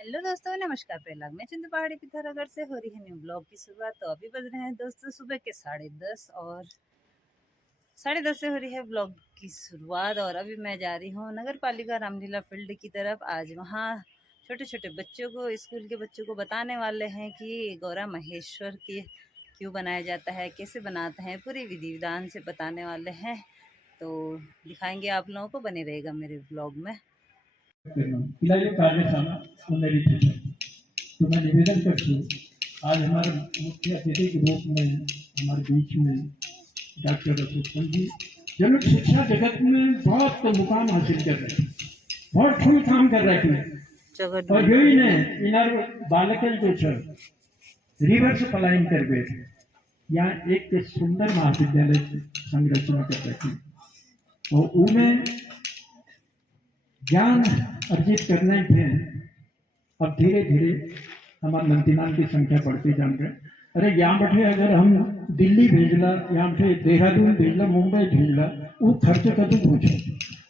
Hello दोस्तों, नमस्कार। पहला मैं चंदू पहाड़ी पिथौरागढ़ से हो रही है न्यू ब्लॉग की शुरुआत। तो अभी बज रहे हैं दोस्तों सुबह के 10:30 और 10:30 से हो रही है ब्लॉग की शुरुआत। और अभी मैं जा रही हूँ नगर पालिका रामलीला फील्ड की तरफ। आज वहाँ छोटे छोटे बच्चों को, स्कूल के बच्चों को बताने वाले हैं कि गौरा महेश्वर की क्यों बनाया जाता है, कैसे बनाते हैं, पूरी विधि विधान से बताने वाले हैं। तो दिखाएंगे आप लोगों को, बने रहेगा मेरे ब्लॉग में। कार्यशाला पुनरीक्षण तो मैं निवेदन करती हूँ आज हमारे मुख्य अतिथि के रूप में हमारे बीच में डॉक्टर अशोक जी जो शिक्षा जगत में बहुत मुकाम हासिल कर रहे हैं, बहुत ठूल काम कर रहे थे और जो ही इनर बालक जो रिवर्स पलायन कर गए थे यहाँ एक सुंदर महाविद्यालय संरचना कर रही थी और उन्हें ज्ञान अर्जित करने थे। अब धीरे धीरे हमारे नंदीनान की संख्या बढ़ती जान रहे। अरे यहाँ बैठे अगर हम दिल्ली भेजला, यहाँ पे देहरादून भेजला, मुंबई भेजला, वो खर्च कदू पूछो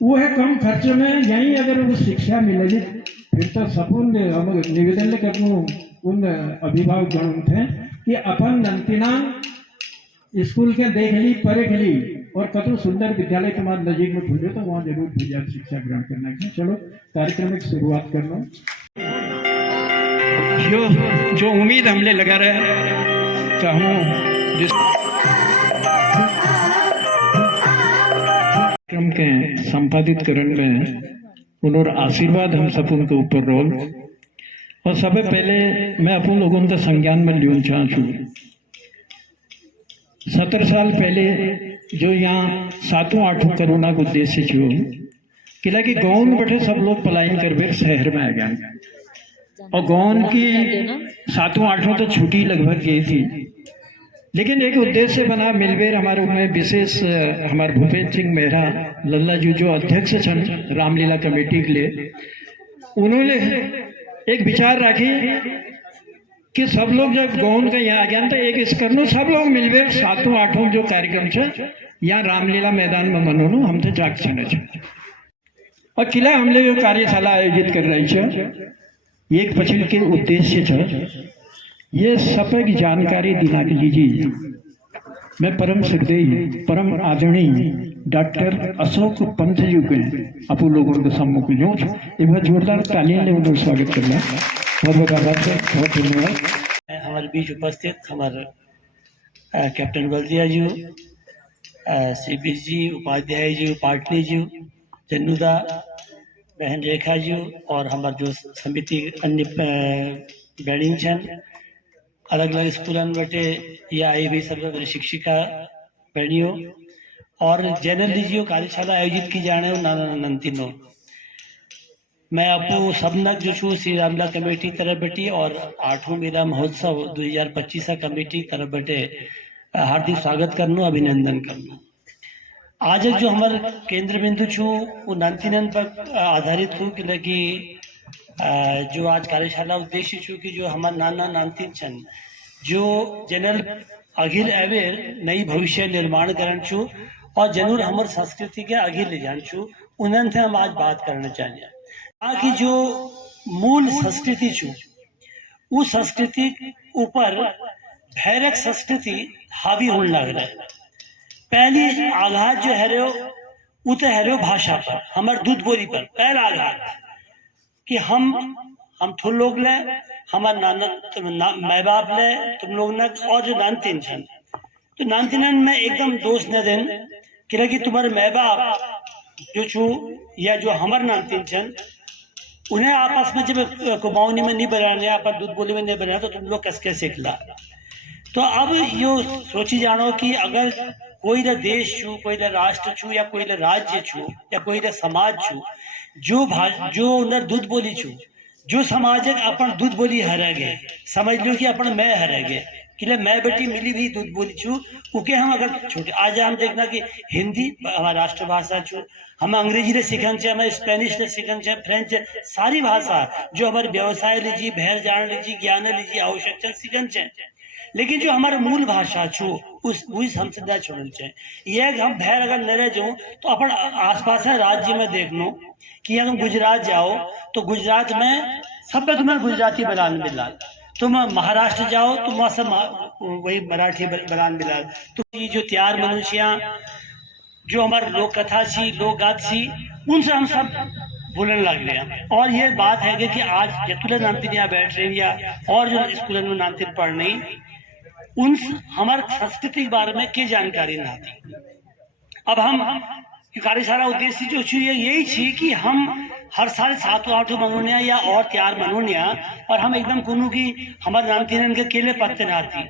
वो है कम खर्च में यहीं अगर वो शिक्षा मिलेगी फिर तो सपून हम निवेदन करने उन अभिभावक गण थे कि अपन नंदीनान स्कूल के देख ली, पढ़ ली और कतु सुंदर विद्यालय तुम्हारे नजीक में खुले तो वहाँ जरूर भेजा शिक्षा ग्रहण करना है। चलो कार्यक्रम की शुरुआत कर लो। जो उम्मीद हमने लगा रहे चाहूँ जिस कार्यक्रम के संपादित करण में उन्होंने आशीर्वाद हम सब उनके ऊपर रोल और सबसे पहले मैं अपन लोगों का संज्ञान में लियो चाहूँ 17 साल पहले जो यहाँ 7वां-8वां कोरोना को उद्देश्य जो किला कि गाँव में बैठे सब लोग पलायन कर फिर शहर में आ गए और गाँव की 7वां-8वां तो छुट्टी लगभग गई थी, लेकिन एक उद्देश्य बना मिलवेर हमारे उनमें विशेष हमारे भूपेंद्र सिंह मेहरा लल्ला जी जो अध्यक्ष छन रामलीला कमेटी के लिए, उन्होंने एक विचार रखी कि सब लोग जब गाँव का यहाँ आ गया तो एक इस करनो सब लोग मिलवे 7वां-8वां जो कार्यक्रम है यहाँ रामलीला मैदान में मनोनो हम तो जाग छे और किला हमने जो कार्यशाला आयोजित कर रही है एक पछिल के उद्देश्य है ये सब की जानकारी दिला लीजिए। मैं परम श्रद्धेय परम आदरणीय डॉक्टर अशोक पंत जी के अपू लोगों के सम्मुख लो एक बार जोरदार तालियां ले उनका स्वागत करना। बहुत धन्यवाद। हमारे बीच उपस्थित हमारे कैप्टन बल्दिया जी, सीपी जी, उपाध्याय जी, पाटनी जी, जन्नुदा बहन रेखा जी और हमारे जो समिति अन्य बहनी छन अलग अलग स्कूलों में बैठे या आई हुई सब शिक्षिका बहनियों और जनरल जी कार्यशाला आयोजित की जाने नंतिनो मैं आपको सबनक जो छू श्री रामला कमेटी तरफ बैठी और 8वां मेला महोत्सव 2025 कमेटी तरफ बैठे हार्दिक स्वागत करनो, अभिनंदन करनो। आज जो हमारे केंद्र बिंदु छू वो नंतिनन पर आधारित हूँ कि जो आज कार्यशाला उद्देश्य छू कि जो हमारे नाना नानतीन छन जो जनरल अखिल अवेर नई भविष्य निर्माण करण छू और जरूर हमारे संस्कृति के आगे ले जान छू उन्हें हम आज बात करना चाहिए। की जो मूल संस्कृति छू उस संस्कृति ऊपर भैरक संस्कृति हावी होने लग रहा है। पहली आघात जो है वो तो है भाषा पर, हमारे दूध बोली पर पहला आघात कि हम थोड़ लोग ले हमारे नाना माँ बाप ले तुम लोग न और जो नानतीन छन तो नानतीन में एकदम दोष न देन कि तुम्हारे माँ बाप जो छू या जो हमारे नानतीन छन उन्हें आपस में जब कुमाऊनी में नहीं बनाने अपन दूध बोली में नहीं बनाया तो तुम लोग कैसे सीखला। तो अब यो सोची जानो कि अगर कोई ना देश छू, कोई ना राष्ट्र छू या कोई ना राज्य छू या कोई ना समाज छू जो उन्हें दूध बोली छू जो समाज अपन दूध बोली हरा गए समझ लो कि अपन मैं हरा गए कि मैं बेटी मिली भी दूध बोली छू उके हम अगर छोटे आज हम देखना कि हिंदी हमारा राष्ट्रभाषा छू हम अंग्रेजी ने सीखन छे, हमें स्पेनिश ने सीखन छे, फ्रेंच सारी भाषा जो हमारे व्यवसाय लीजिए, बहर जान लीजिए, ज्ञान लीजिए, आवश्यक सीखन छे, लेकिन जो हमारे मूल भाषा छू उस वही संसद छोड़ना चाहिए। ये हम भैर अगर न रह जाऊँ तो अपन आसपास है राज्य में देख लो कि अगर तुम गुजरात जाओ तो गुजरात में सब पे तुम्हें गुजराती बयान मिला, तुम महाराष्ट्र जाओ तो वहाँ सब वही मराठी बयान मिला। तो ये जो त्यार मनुष्य जो हमारे लोक कथा छी लोक गाथ छी उनसे हम सब बोलने लग गए। और ये बात है कि आज जतुल नामतीन यहाँ बैठ रहे या और जो स्कूल में नामतीन पढ़ रही उन हमारे संस्कृति के बारे में क्या जानकारी ना थी। अब हम कार्यशाला उद्देश्य जो छू यही छी कि हम हर साल 7-8 मनोनिया या और त्यार मनोनिया और हम एकदम कुनू की हमारे नामतीन के केले पत्ते ना थी।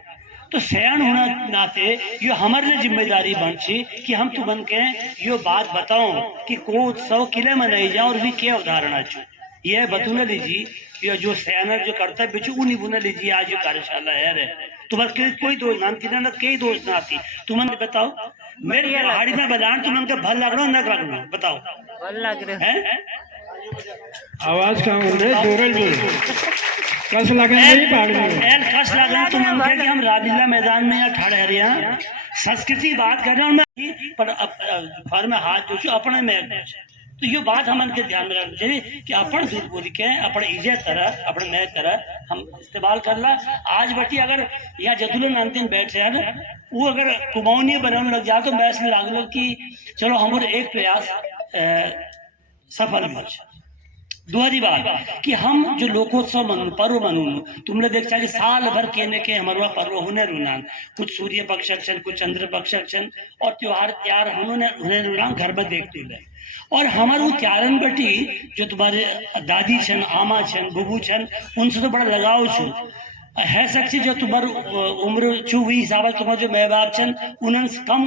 तो सयान होना नाते यो हमारे लिए जिम्मेदारी बन छी कि हम तुमन के यो बात बताओ कि को उत्सव किले मनाई जाओ और भी क्या उदाहरण अच्छु ये बतून लीजिए। यो जो सयानर जो कर्तव्य छू उन्हीं बुन लीजिए। आज जो कार्यशाला है तुम्हारे कोई दोष ना थी ना कई दोष ना थी। तुमन बताओ मेरे पहाड़ी में बजान तुमन के भल लग रहा न लग रहा बताओ भल लग रहा है। आवाज कहाँ बोल रहे जोरल बोल कस लगे कस लगे तो कि हम रामलीला मैदान में यहाँ ठाड़े रहे हैं संस्कृति बात कर रहे हैं पर फर में हाथ जो अपने में तो ये बात हम के ध्यान में रखना चाहिए कि अपन दूध बोल के अपन इज्जत तरह अपन नए तरह हम इस्तेमाल कर ला। आज बटी अगर यहाँ जतुल नामतीन बैठ रहे हैं ना वो अगर कुमाऊनी बनाने लग जाए तो मैं इसमें लागलो कि चलो हमारे एक प्रयास सफल हो। दूसरी बात कि हम जो लोकोत्सव मनू पर्व मनू तुमने देख चाहिए साल भर केने के हमारा पर्व होने रुनान कुछ सूर्य पक्ष अक्षन कुछ चंद्र पक्ष अक्षन और त्योहार त्यार होने रुनान घर में देखते हुए और हमारे वो त्यारन बटी जो तुम्हारे दादी छन आमा छन बुबू छन उनसे तो बड़ा लगाव छू है सकती जो तुम्हार उम्र छू हुई हिसाब से तुम्हारे जो माँ बाप छन उन्हें कम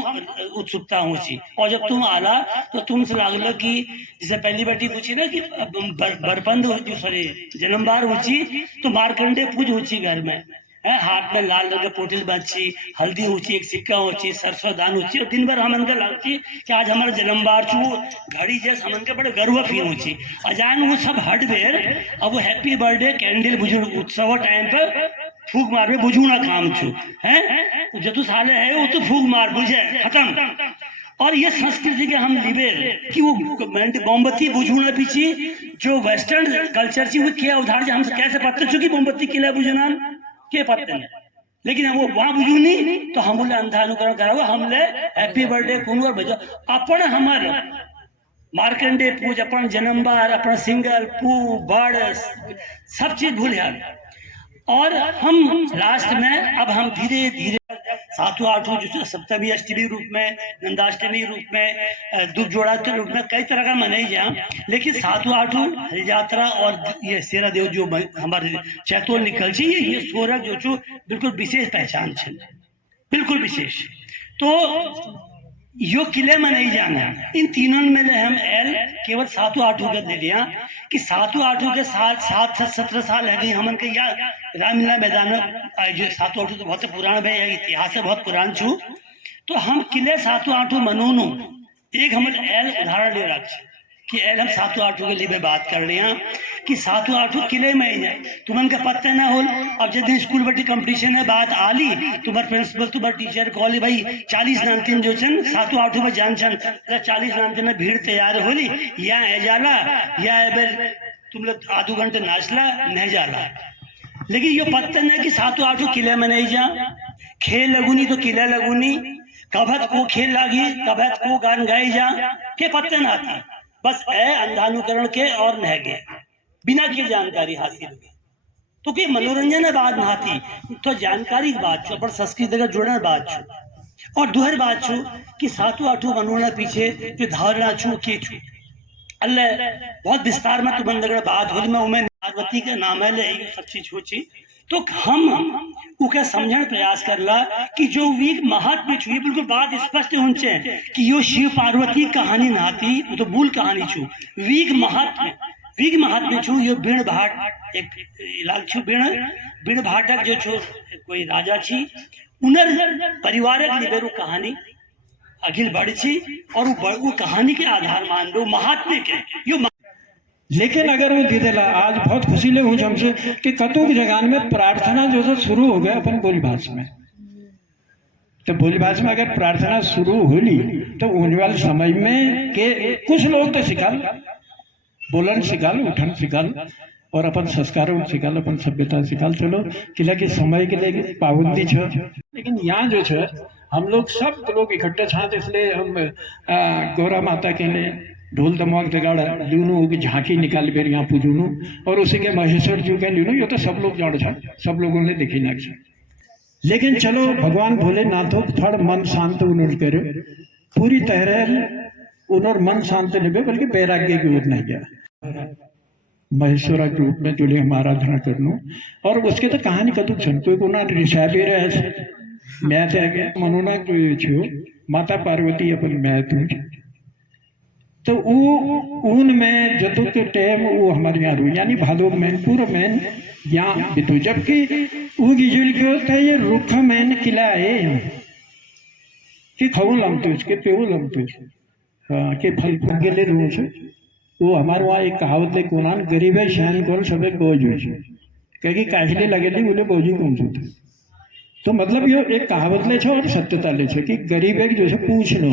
उत्सुकता होची और जब तुम आला तो तुमसे लागलो कि जैसे पहली बेटी पूछी ना कि बरपंद सॉरी जन्मबार होची तो मारकंडे पूज होची घर में है हाथ में लाल रंग पोटिल बची हल्दी होची एक सिक्का होची सरसों दान होची और दिन भर हम लगती कि आज हमारा जन्मबार छू घड़ी जैसे हम के बड़े गर्व फील होची अजान वो सब हट बेर अब वो हैप्पी बर्थडे कैंडल बुजुर्ग उत्सव टाइम पर फूक मार में बुझूना काम छू है जतु साले है वो तो फूक मार बुझे खत्म। और ये संस्कृति के हम लिबेर कि वो मोमबत्ती बुझूना पीछे जो वेस्टर्न कल्चर थी वो क्या उदाहरण हम कैसे पता चुकी मोमबत्ती किला बुझना के पत्ते नहीं लेकिन वो वहां बुझू नहीं तो हम बोले अंधा अनुकरण करा हमले हैप्पी बर्थडे कुनू और बजा अपन हमारे मार्कंडे पूज अपन जन्मबार अपन सिंगल पू बड़ सब चीज भूल यार। और हम लास्ट में अब हम धीरे धीरे 7-8 जो सप्तमी अष्टमी रूप में नंदाष्टमी रूप में दुख जोड़ा के रूप में कई तरह का मनाई जा लेकिन 7-8 हरि यात्रा और ये सेरा देव जो हमारे चैतोल निकल चाहिए ये सोरग जो छो बिल्कुल विशेष पहचान छे बिल्कुल विशेष। तो यो किले में नहीं जाना इन तीनों में हम एल केवल 7-8 के दे लिया कि 7-8 के साथ 7-17 साल है गई हमन के या रामलीला मैदान में जो 7-8 तो बहुत पुराना है इतिहास है बहुत पुरान छू तो हम किले 7-8 मनोनो एक हम एल उदाहरण ले रख कि एल हम 7-8 के लिए बात कर रहे हैं कि 7-8 किले में ही जाए तुमन का पत्ते ना हो। अब जिस दिन स्कूल बटी कंपटीशन है बात आली तुम्हारे प्रिंसिपल तुम्हारे टीचर कॉली भाई 40 नामतीन जो छन 7-8 में जान छन 40 नामतीन में भीड़ तैयार होली या है जाला या तुम लोग आधो घंटे नाचला नहीं जाला लेकिन ये पत्ते न कि 7-8 किले में नहीं जा खेल लगुनी तो किला लगुनी कभत को खेल लागी कभत को गान गाई जा के पत्ते ना था बस अंधानुकरण के और नह गए बिना की जानकारी हासिल हुई तो कि मनोरंजन बात ना थी तो जानकारी की बात छो पर संस्कृति का जुड़ना बात छो। और दूसरी बात छो कि 7-8 मनोरंजन पीछे जो धारणा छू के छू अल्लाह बहुत विस्तार में तो बंदगड़ बात हो मैं उमें पार्वती के नाम है ले सब चीज होची तो हम उके समझण प्रयास करला कि जो वीक महात्म्य छू बिल्कुल बात स्पष्ट होने कि यो शिव पार्वती कहानी नाती वो तो मूल कहानी छू वीक महात्म्य छू यो बीण भाट एक इलाक छू बीण भाटक जो छो कोई राजा छी उनर परिवार निबेरू कहानी अखिल बड़ी छी और वो कहानी के आधार मान लो महात्म्य के यो लेकिन अगर वो दीदेला आज बहुत खुशी ले हूँ हमसे कि कतों की जगह में प्रार्थना जो है शुरू हो गया अपन बोली भाषा में तो भोजभाष में अगर प्रार्थना शुरू होली तो होने वाले समय में के कुछ लोग तो सिखाल बोलन सिखाल उठन सिखाल और अपन संस्कार सिखाल अपन सभ्यता सिखाल। चलो किला के समय के लिए पाबंदी छ, लेकिन यहाँ जो है हम लोग सब लोग इकट्ठे छाते, इसलिए हम गौरा माता के लिए ढोल दमाक दगाड़ा लूनू की झांकी निकाल कर यहाँ पूजूनू और उसी के महेश्वर जी के लूनू, ये तो सब लोग जान छा, सब लोगों ने देखी ना। लेकिन चलो भगवान भोलेनाथ हो थोड़ा मन शांत उन्होंने करे, पूरी तरह उन्होंने मन शांत नहीं बे बल्कि वैराग्य की ओर नहीं गया, महेश्वरा के रूप में जो हम आराधना करनो। और उसके तो कहानी कतुक छन कोई कोना ऋषा भी रहे मैं तो आगे मनोना जो छो माता पार्वती अपन मैं तू तो ऊन में जतु के टाइम वो हमारे यहाँ रू यानी भादो मैन पूरा मैन यहाँ बितू, जबकि वो गिजुल के होता है ये रुखा मैन किला है कि खाऊ लमते उसके पेऊ लमते के फल गेले रू से वो हमारे वहाँ एक कहावत ले कोनान गरीब है शहन कौन सबे बोझ हो कहीं काहिले लगे थी बोले बोझी कौन से थे। तो मतलब ये एक कहावत ले और सत्यता ले कि गरीब एक जो है पूछ लो,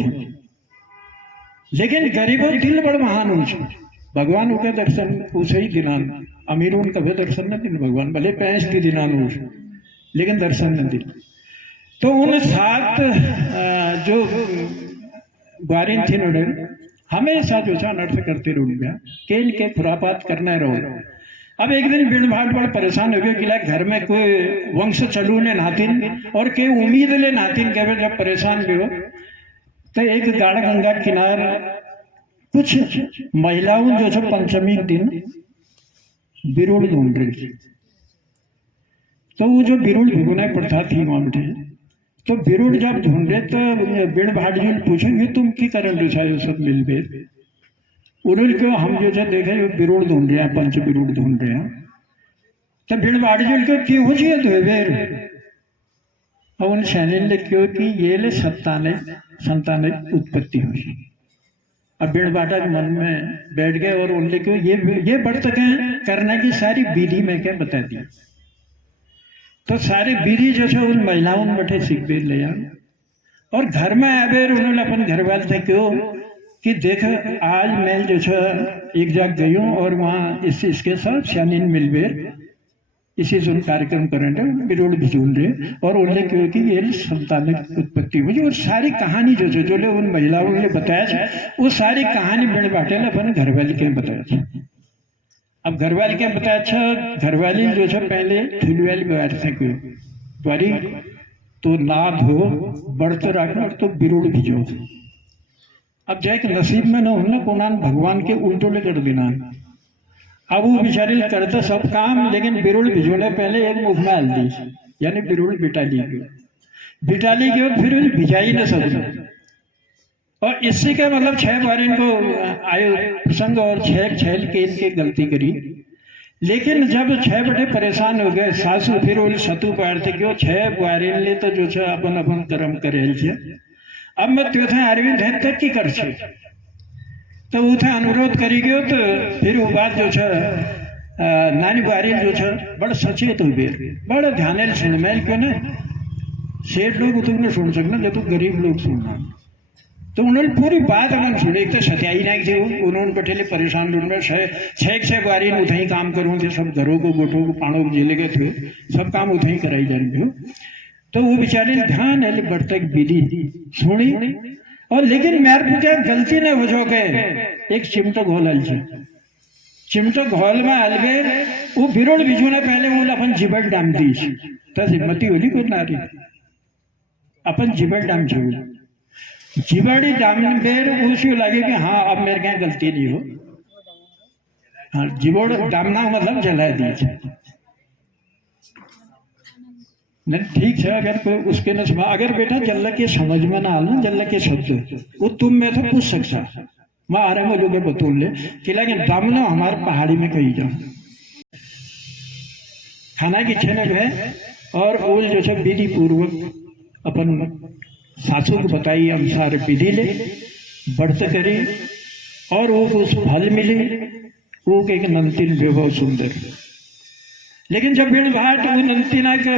लेकिन गरीब दिल बड़ महान हो भगवान के दर्शन उसे ही दिनान, अमीर उन कभी दर्शन न दिन भगवान भले पैंस की दिनान हो लेकिन दर्शन न दिन। तो उन 7 जो ग्वारिन थी नोड़े हमेशा जो है नर्थ करते रहूंगा केल के खुरापात करना रहो। अब एक दिन भीड़ भाड़ बड़ा परेशान हो गया कि घर में कोई वंश चलू ने नातिन और के उम्मीद ले नातिन के जब परेशान भी हो तो एक गाढ़ गंगा किनार कुछ महिलाओं जो है पंचमी दिन बिरुड़ ढूंढ रही थी। तो वो जो बिरुड़ भिगोना प्रथा थी वहां पे, तो बिरुड़ जब ढूंढे तो भीड़ भाड़ जी पूछेंगे तुम की करल रहा है सब मिल बे उन्होंने क्यों हम जो है देखे बिरुड़ ढूंढ रहे हैं पंच बिरुड़ ढूंढ रहे हैं। तो भीड़ भाड़ जी क्यों क्यों हो जाए धोबेर और उन सैनिक ने क्यों कि ये ले संतान उत्पत्ति हुई। अब भीड़ बाटा के मन में बैठ गए और उनने क्यों ये बढ़ सके करने की सारी विधि में क्या बता दी। तो सारे विधि जो है उन महिलाओं में बैठे सीख भी ले और घर में आए उन्होंने अपन घर वाले से क्यों कि देख आज मैं जो है एक जगह गई हूँ और वहाँ इसके साथ सैनिन मिलबेर इसी जो कार्यक्रम करेंगे बिरुड़ भिजून रहे और उन्हें क्यों कि ये संतान उत्पत्ति हुई और सारी कहानी जो जो उन महिलाओं ने बताया वो सारी कहानी बिड़ बाटे अपन घरवाली के बताया। अब घरवाली के बताया घरवाली जो है पहले ठुलवाली बैठ थे क्यों द्वारी तो ना धो बढ़त रखना और तो बिरुड़ भिजो। अब जाए नसीब में न होना कोनान भगवान के उल्टो ले कर देना। अब वो बेचारे करते सब काम लेकिन बिरुड़ भिजोने पहले एक मुख में हल्दी यानी बिरुड़ बिटाली के फिर भिजाई न सकते। और इसी का मतलब 6 बार इनको आयु प्रसंग और 6 छैल के इनके गलती करी। लेकिन जब 6 बटे परेशान हो गए सासू फिर वो सतु पैर थे क्यों 6 बार ले तो जो है अपन अपन कर्म करे अब मैं त्यो थे अरविंद है तक की कर तो उठे अनुरोध करी गयो। तो फिर वो बात जो है नानी बारी जो है बड़ा सचेत हो गए बड़ा ध्यान सुन मैल क्यों ना सेठ लोग तुमने सुन सकना जब तो गरीब लोग सुनना। तो उन्होंने पूरी बात अगर सुनी तो सत्याई नहीं थी उन्होंने बैठे परेशान ढूंढ में 6 बारी उठे काम करूँ थे सब घरों को गोठों को पाणों को जेले गए थे सब काम उठे कराई जाएंगे। तो वो बेचारे ध्यान है बढ़ते विधि सुनी और लेकिन मेरे पूछा गलती न हो जो गए एक चिमटो घोल हल चिमटो घोल में हल गए वो बिरुड़ बिछुना पहले वो अपन जिबड़ डाम दी तो हिम्मती होली कोई नारी अपन जिबड़ डाम छो जिबड़ी डाम बेर उसी लगे कि हाँ अब मेरे क्या गलती नहीं हो। हाँ जिबड़ डामना मतलब जला दी नहीं ठीक है। अगर कोई उसके न अगर बेटा जल्ला के समझ में ना आना जल्ला के शब्द वो तुम में तो पूछ सकता मैं आ रहा हूँ लोग बतौल ले कि लेकिन डामना हमारे पहाड़ी में कही जाओ खाना की छनक है और ओल जो है विधि पूर्वक अपन सासू को बताई अनुसार विधि ले बढ़त करी और वो उस फल मिले वो एक नमकीन विभव सुंदर। लेकिन जब भीड़ भाट वो नंतीना के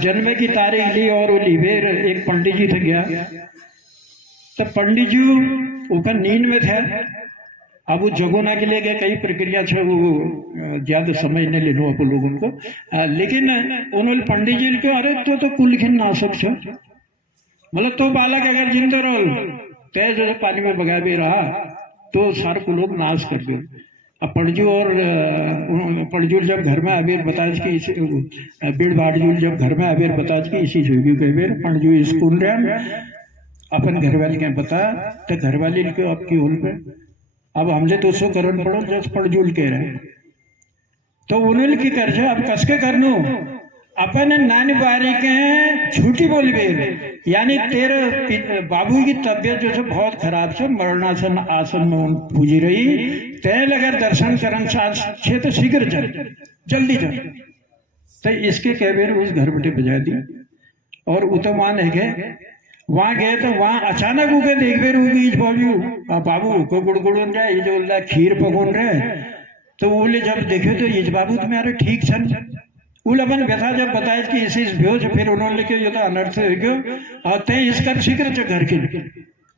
जन्म की तारीख ली और वो लीवेर एक पंडित जी थे गया, तो पंडित जी ऊपर नींद में थे। अब वो जगोना के लिए गए, कई प्रक्रिया छे, वो ज्यादा समय नहीं लेनो आप लोगों को। लेकिन उन्होंने पंडित जी को अरे तो कुल खिन नाशक छे, मतलब तो बालक अगर जिंदा रहो तय जो पानी में बगा भी रहा तो सारे को लोग नाश कर दो। अब पड़जूल जब घर में अबेर बताज कि इसी बीड़ बाड़जूल जब घर में अबेर बताज कि इसी जोगी कई बेर पड़जू स्कूल रहे अपन घरवाली के बता तो घरवाली के आपकी होल पे अब हमने तो सो करन पड़ो जस पड़जूल के रहे तो उन्होंने की कर अब कसके करनो अपन नानी बारी के झूठी बोल गए, यानी तेरे बाबू की तबीयत जो है बहुत खराब से मरणासन आसन में पूजी रही, तय अगर दर्शन करन छे तो शीघ्र चल जल्दी चल। तो इसके कह बेर उस घर बटे बजा दी और उतमान है गए वहां गए तो वहां अचानक उके देख बेर बाबू को गुड़गुड़न जाए जो खीर पकोन रहे तो बोले जब देखे तो ये बाबू तुम्हारे ठीक छन उल अपन व्यथा जब बताए कि इसे इस बेहोश फिर उन्होंने के जो तो अनर्थ हो गयो और तय इसकर शीघ्र च घर के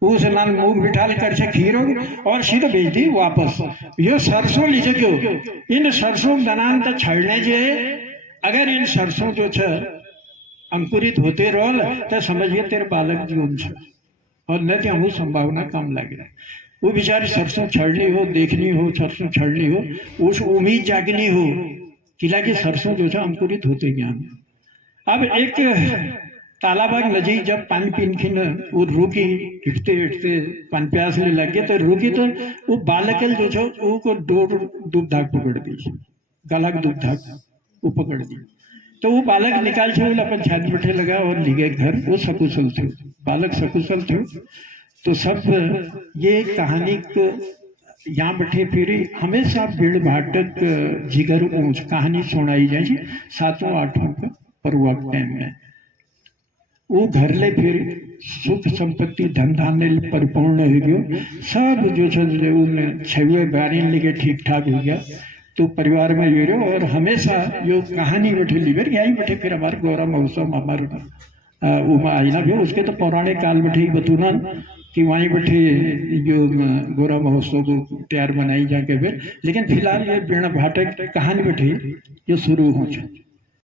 उस नाम मुंह बिठाल कर से खीर और सीधे भेज दी वापस। यो सरसों लीजिए क्यों इन सरसों दनान तक छड़ने जे अगर इन सरसों जो छ अंकुरित होते रोल तो समझिए तेरे बालक जीवन छ और न तो हमू संभावना कम लगे। वो बेचारी सरसों छड़नी हो देखनी हो सरसों छड़नी हो उस उम्मीद जागनी हो किला की सरसों जो है अंकुरित होते ज्ञान। अब एक तालाबाग नजी जब पानी पीन वो रुकी हिटते हिटते पान प्यास ले लग गया तो रुकी तो वो बालकल जो है वो को दूध धाक पकड़ दी गलाक दूध धाक वो पकड़ दी तो वो बालक निकाल छे अपन छाती बैठे लगा और ले गए घर। वो सकुशल थे बालक सकुशल थे। तो सब ये कहानी को यहाँ बैठे फिर हमेशा भीड़ भाटक जिगर ऊंच कहानी सुनाई जाए 7वां 8वां का परुआ टाइम में वो घर ले फिर सुख संपत्ति धन धान्य परिपूर्ण हो गयो सब जो उन 6वें 12 लेके ठीक ठाक हो गया। तो परिवार में ये रहो और हमेशा जो कहानी बैठे लीवर यही बैठे फिर हमारे गौरव महोत्सव हमारे उमा आईना भी उसके तो पौराणिक काल बैठे ही बतूनन कि वहीं बैठे जो गौरव महोत्सव को तैयार बनाई जाके फिर। लेकिन फिलहाल ये बीड़ा भाटक कहानी बैठी जो शुरू हो